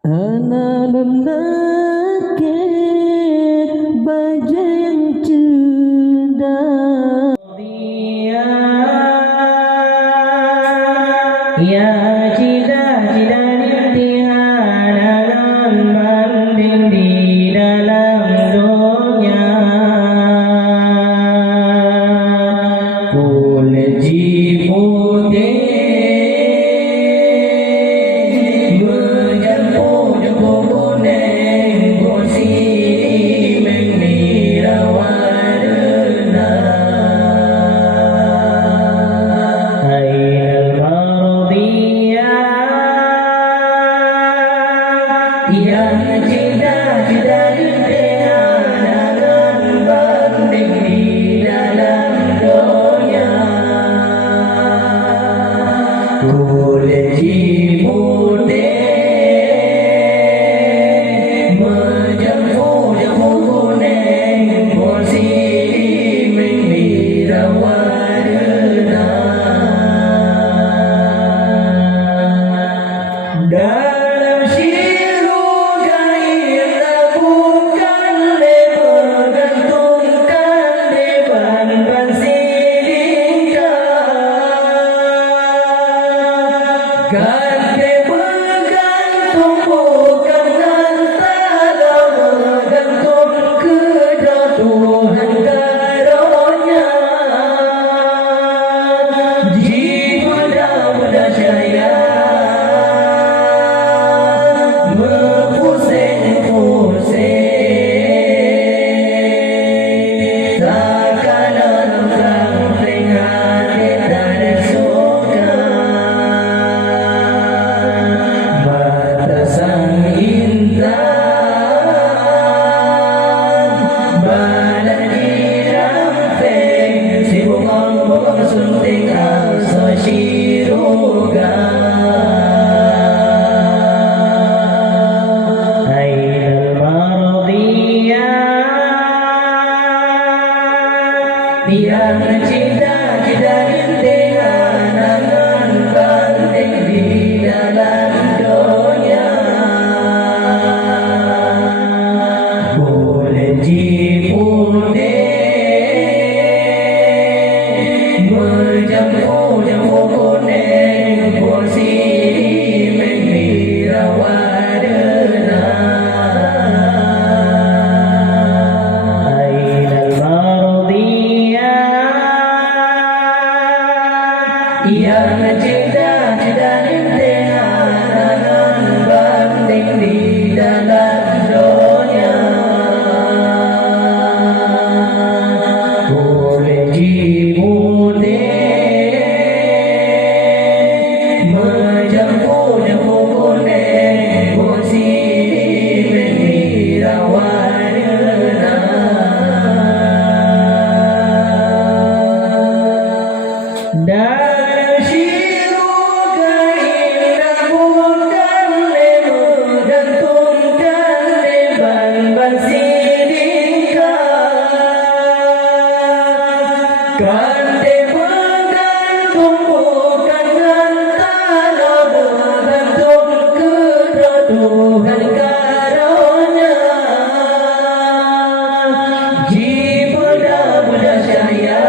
Ana lelaki baja yang cerdas, ya cita-cita imtihan akan banding di dalam dunia. Kulit putih yang cita-cita imtihan akan banding di dalam dunia. Kulit putih menjamur kuning, kursi merah warna. Dalam gandeng bergantung bukan antara bergantung kejatuhan karunia. Jiwa muda jaya berpusing-pusing, takkan orang hati dan suka. Batasan intan badan diramping, si bukang sunting asa siruga. Yang cita-cita imtihan akan banding di dalam dunia. Kulit putih menjamur kuning, kursi merah warna. Yang cita-cita imtihan akan banding di dalam dunia. Kulit putih menjamur kuning, kursi merah warna. Gandeng bergantung bukan antara bergantung kejatuhan karunia. Jiwa muda jaya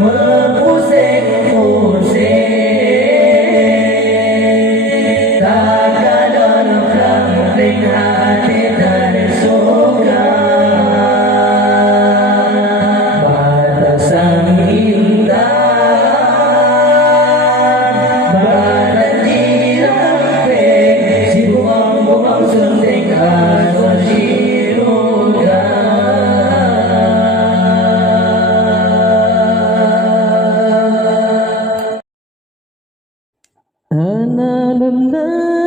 berpusing-pusing, takkan orang hati dan suka. Ana lelaki